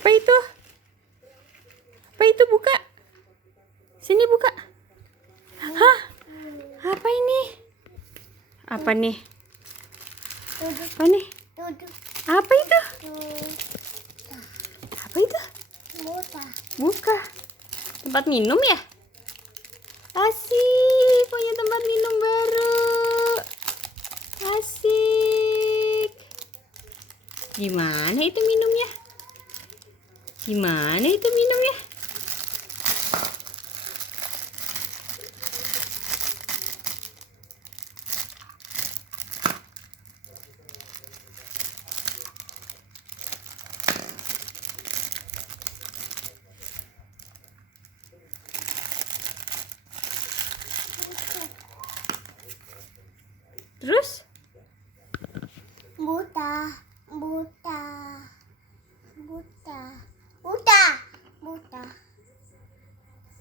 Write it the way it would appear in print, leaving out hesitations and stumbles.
Apa itu? Apa itu? Buka. Sini buka. Hah? Apa ini? Apa nih? Apa nih? Apa itu? Apa itu? Buka. Tempat minum ya? Asik, punya tempat minum baru. Asik. Gimana itu minumnya? Gimana itu minumnya? Terus?